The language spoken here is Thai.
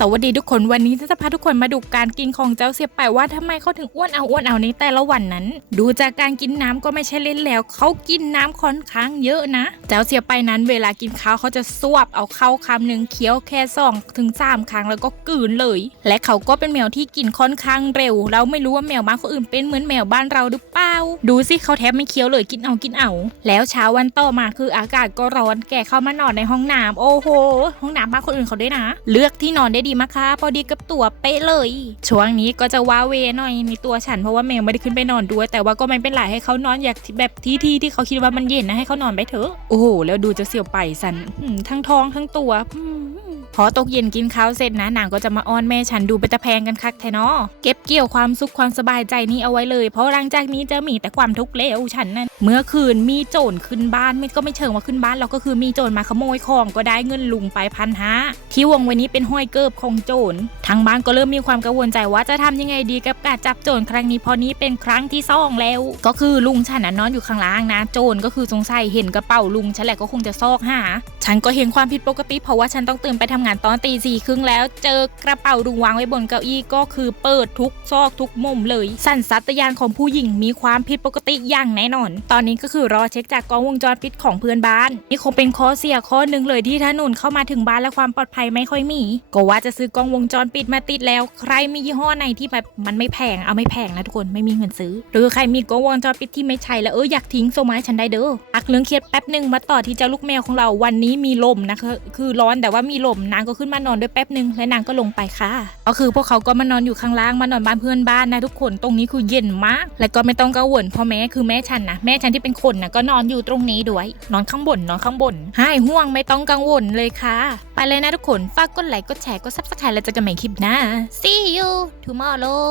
สวัสดีทุกคนวันนี้จะพาทุกคนมาดูการกินของเจ้าเสียไปว่าทำไมเขาถึงอ้วนเอาอ้วนเอาในแต่ละวันนั้น ดูจากการกินน้ำก็ไม่ใช่เล่นแล้ว เขากินน้ำค่อนข้างเยอะนะ เจ้าเสียไปนั้น เวลากินข้าวเขาจะสวบเอาเข้าคำหนึ่งเคี้ยวแค่สองถึงสามครั้งแล้วก็กลืนเลย และเขาก็เป็นแมวที่กินค่อนข้างเร็ว เราไม่รู้ว่าแมวบ้านคนอื่นเป็นเหมือนแมวบ้านเราหรือเปล่าดูสิเขาแทบไม่เคี้ยวเลยกินเอากินเอา แล้วเช้าวันต่อมาคืออากาศก็ร้อนแกเข้ามานอนในห้องน้ำโอ้โห ห้องน้ำบ้านคนอื่นเขาด้วยนะ เลือกที่นอนได้ดีมากค่ะพอดีกับตัวเป๊ะเลย ช่วงนี้ก็จะว้าเวหน่อยในตัวฉันเพราะว่าแมวไม่ได้ขึ้นไปนอนด้วย แต่ว่าก็ไม่เป็นไรให้เขานอนอยากแบบที่ที่ที่เขาคิดว่ามันเย็นนะให้เขานอนไปเถอะโอ้โหแล้วดูจะเสียวไปสันทั้งท้องทั้งตัว พอตกเย็นกินข้าวเสร็จนะนางก็จะมาอ้อนแม่ฉันดูเป็นตะแพงกันคักแทเนาะเก็บเกี่ยวความสุขความสบายใจนี้เอาไว้เลย เพราะหลังจากนี้จะมีแต่ความทุกข์เลวฉันนั่นเมื่อคืนมีโจรขึ้นบ้านไม่ก็ไม่เชิงว่าขึ้นบ้านเราก็คือมีโจรมาขโมยของก็ได้เงินลุงไปพันห้าที่วงไว้นี้เป็นห้อยเกิบของโจรทางบ้านก็เริ่มมีความกังวลใจว่าจะทำยังไงดีกับการจับโจรครั้งนี้พอนี้เป็นครั้งที่สองแล้ว ก็คือลุงฉันน่ะนอนอยู่ข้างล่างนะโจรก็คือสงสัยเห็นกระเป๋าลุงฉันแหละก็คงจะซอกหาฉันก็เห็นความผิดปกติเพราะว่าฉันต้องตื่นไปทำงานตอนตีสี่ครึ่งแล้ว เจอกระเป๋าลุงวางไว้บนเก้าอี้ก็คือเปิดทุกซอกทุกมุมเลย สันสัตยานของผู้หญิงมีความผิดปกติอย่างแน่นอน ตอนนี้ก็คือรอเช็คจากกล้องวงจรปิดของเพื่อนบ้าน นี่คงเป็นข้อเสียข้อหนึ่งเลยที่ถ้าหนุนเข้ามาถึงบ้านและความปลอดภัยไม่ค่อยมี ก็ว่าจะซื้อกล้องวงจรปิดมาติดแล้ว ใครมียี่ห้อไหนที่แบบมันไม่แพงเอาไม่แพงนะทุกคนไม่มีเงินซื้อ หรือใครมีกล้องวงจรปิดที่ไม่ใช่แล้วเอออยากทิ้งส่งมาให้ฉันได้เด้อพักเรื่องเครียดแป๊บหนึ่งมาต่อที่เจ้าลูกแมวของเราวันนี้มีลมนะคะคือร้อนแต่ว่ามีลมนางก็ขึ้นมานอนด้วยแป๊บหนึ่งและนางก็ลงไปค่ะ ก็คือพวกเขาก็มานอนอยู่ข้างล่างมานอนบ้านเพื่อนบ้านนะทุกคนตรงนี้คือเย็นมาก และก็ไม่ต้องกังวลเพราะแม่คือแม่ฉันนะแม่ฉันที่เป็นคนนะก็นอนอยู่ตรงนี้ด้วย นอนข้างบนนอนข้างบนหายห่วงไม่ต้องกังวลเลยค่ะ ไปเลยนะทุกคนฝากกดไลค์กดแชร์กดซับสไครต์แล้วเจอกันใหม่คลิปหน้า see you tomorrow